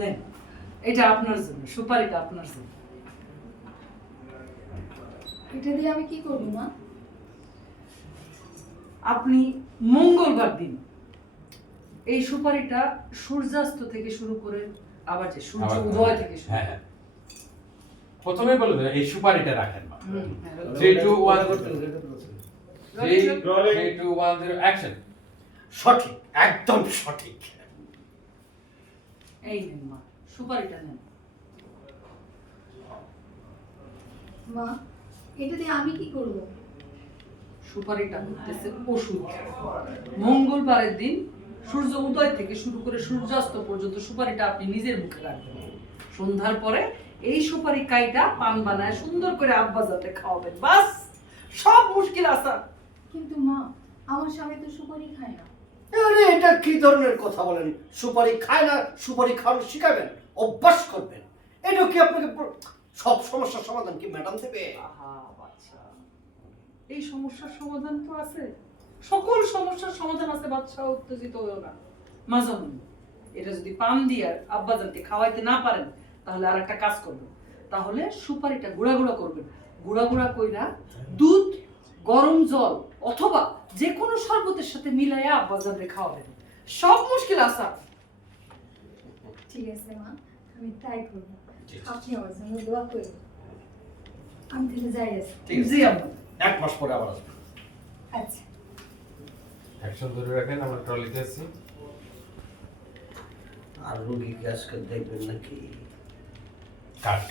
নেন, এটা আপনার জন্য, সুপারিটা আপনার জন্য। এটা দিয়ে আমি কি করবো মা? আপনি মঙ্গলবার দিন এই সুপারিটা সূর্যাস্ত থেকে শুরু করে আবার যে সূর্য উদয় থেকে শুরু হ্যাঁ হ্যাঁ প্রথমে বলে দেন এই সুপারিটা রাখেন মা। হুম, 3 2 1 3 2 1 0 অ্যাকশন। সঠিক, একদম সঠিক। এই নেন মা, সুপারিটা নেন। মা, এটা দিয়ে আমি কি করবো? সুপারিটা হচ্ছে ওষুধ। মঙ্গলবারের দিন সূর্য উদয় থেকে শুরু করে সূর্যাস্ত পর্যন্ত সুপারিটা আপনি নিজের মুখে রাখবেন। সন্ধ্যার পরে এই সুপারি কাইটা পান বানায় সুন্দর করে আব্বাজাতে খাওয়াবেন, বাস সব মুশকিল আসান। কিন্তু মা, আমার স্বামী তো সুপারি খায় না। আরে এটা কি ধরনের কথা বলেন? সুপারি খায় না, সুপারি খাওয়ানো শিখাবেন, অভ্যাস করবেন। এটা কি আপনাকে সব সমস্যার সমাধান কি ম্যাডাম দেবে? আহা বাচ্চা, এই সমস্যার সমাধান তো আছে, সকল সমস্যার সমাধান আছে। বাচ্চা উত্তেজিত হয়েও না। মাজন, এটা যদি পান দিয়ে আব্বাজানকে খাওয়াইতে না পারেন তাহলে আর একটা কাজ করবেন, তাহলে সুপারিটা গুঁড়া গুঁড়া করবেন। গুঁড়া গুঁড়া কইরা দুধ, গরম জল অথবা যে কোনো শরবতের সাথে মিলাইয়া আব্বাজানকে খাওয়াবেন, সব মুশকিল আসান। ঠিক আছে মা, আমি ট্রাই করবো। আপনি আমার জন্য দোয়া করুন। আমি তাহলে যাই আছি। ঠিক আছে, জি আম্মা। 1 মাস পরে আবার আসবেন। আচ্ছা। অ্যাকশন ধরে রাখেন, আমরা ট্রলিতে আছি। আর রোগীকে আজকে দেখবেন নাকি? কাট।